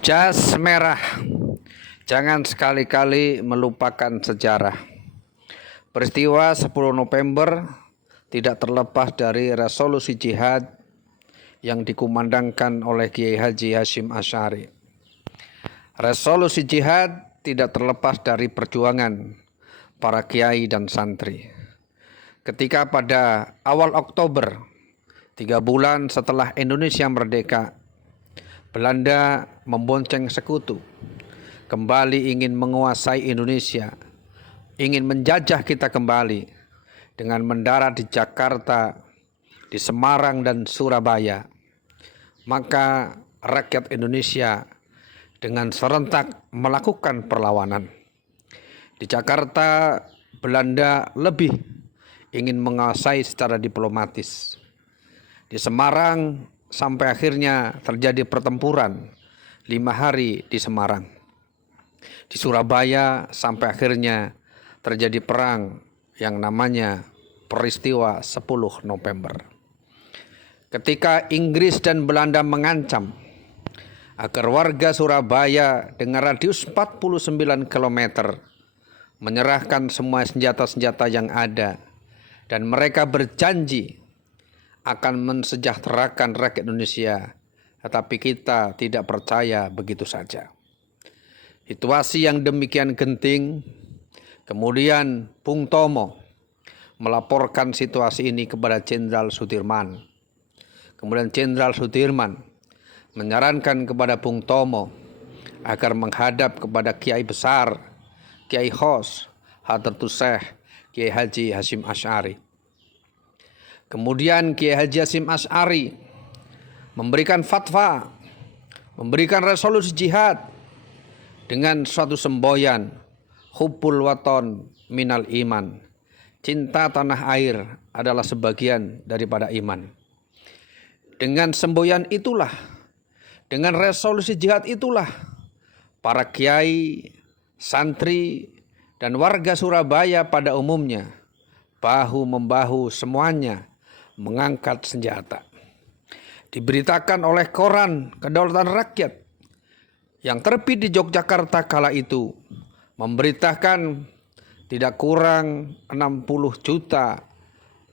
Jas merah, jangan sekali-kali melupakan sejarah. Peristiwa 10 November tidak terlepas dari resolusi jihad yang dikumandangkan oleh Kiai Haji Hasyim Asy'ari. Resolusi jihad tidak terlepas dari perjuangan para kiai dan santri. Ketika pada awal Oktober, 3 bulan setelah Indonesia merdeka, Belanda membonceng sekutu, kembali ingin menguasai Indonesia, ingin menjajah kita kembali dengan mendarat di Jakarta, di Semarang dan Surabaya. Maka rakyat Indonesia dengan serentak melakukan perlawanan. Di Jakarta, Belanda lebih ingin menguasai secara diplomatis. Di Semarang sampai akhirnya terjadi pertempuran 5 hari di Semarang. Di Surabaya sampai akhirnya terjadi perang yang namanya peristiwa 10 November. Ketika Inggris dan Belanda mengancam agar warga Surabaya dengan radius 49 km menyerahkan semua senjata-senjata yang ada, dan mereka berjanji akan mensejahterakan rakyat Indonesia, tetapi kita tidak percaya begitu saja. Situasi yang demikian genting, kemudian Bung Tomo melaporkan situasi ini kepada Jenderal Sudirman. Kemudian Jenderal Sudirman menyarankan kepada Bung Tomo agar menghadap kepada Kiai besar, Kiai Khos Hadratus Syekh Kiai Haji Hasyim Asy'ari. Kemudian Kiai Haji Hasyim Asy'ari memberikan fatwa, memberikan resolusi jihad dengan suatu semboyan, hubbul waton minal iman. Cinta tanah air adalah sebagian daripada iman. Dengan semboyan itulah, dengan resolusi jihad itulah, para kiai, santri, dan warga Surabaya pada umumnya bahu-membahu semuanya mengangkat senjata. Diberitakan oleh koran Kedaulatan Rakyat yang terbit di Yogyakarta kala itu, memberitakan tidak kurang 60 juta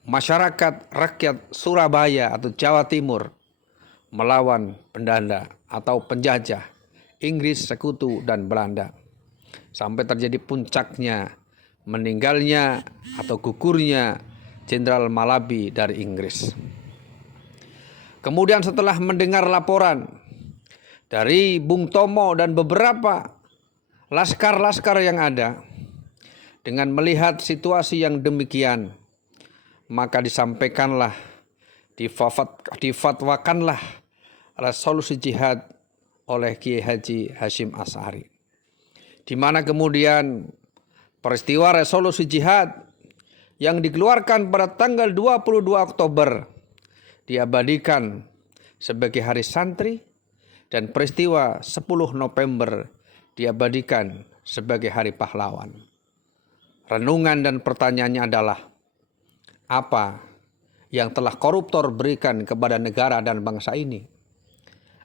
masyarakat rakyat Surabaya atau Jawa Timur melawan Belanda atau penjajah Inggris, sekutu, dan Belanda. Sampai terjadi puncaknya meninggalnya atau gugurnya Jenderal Malabi dari Inggris. Kemudian setelah mendengar laporan dari Bung Tomo dan beberapa laskar-laskar yang ada, dengan melihat situasi yang demikian, maka disampaikanlah, difatwakanlah resolusi jihad oleh Kiai Haji Hasyim Asy'ari, di mana kemudian peristiwa resolusi jihad yang dikeluarkan pada tanggal 22 Oktober diabadikan sebagai Hari Santri, dan peristiwa 10 November diabadikan sebagai Hari Pahlawan. Renungan dan pertanyaannya adalah, apa yang telah koruptor berikan kepada negara dan bangsa ini?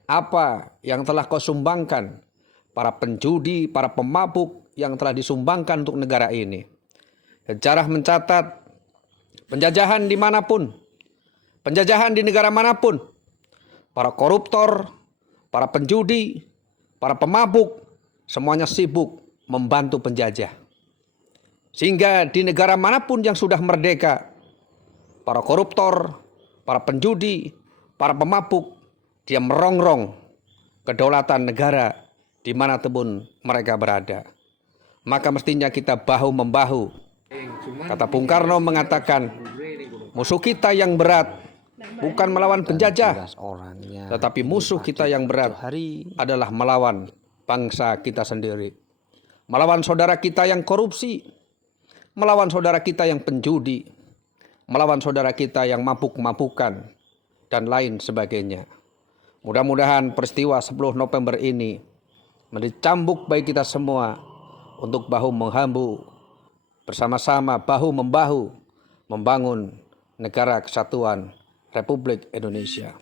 Apa yang telah kau sumbangkan, para penjudi, para pemabuk yang telah disumbangkan untuk negara ini? Sejarah mencatat penjajahan dimanapun, penjajahan di negara manapun, para koruptor, para penjudi, para pemabuk, semuanya sibuk membantu penjajah. Sehingga di negara manapun yang sudah merdeka, para koruptor, para penjudi, para pemabuk, dia merongrong kedaulatan negara di mana pun mereka berada. Maka mestinya kita bahu-membahu. Kata Bung Karno mengatakan, musuh kita yang berat bukan melawan penjajah, tetapi musuh kita yang berat adalah melawan bangsa kita sendiri. Melawan saudara kita yang korupsi, melawan saudara kita yang penjudi, melawan saudara kita yang mabuk-mabukan, dan lain sebagainya. Mudah-mudahan peristiwa 10 November ini menjadi cambuk bagi kita semua untuk bahu-membahu, bersama-sama bahu-membahu membangun negara kesatuan Republik Indonesia.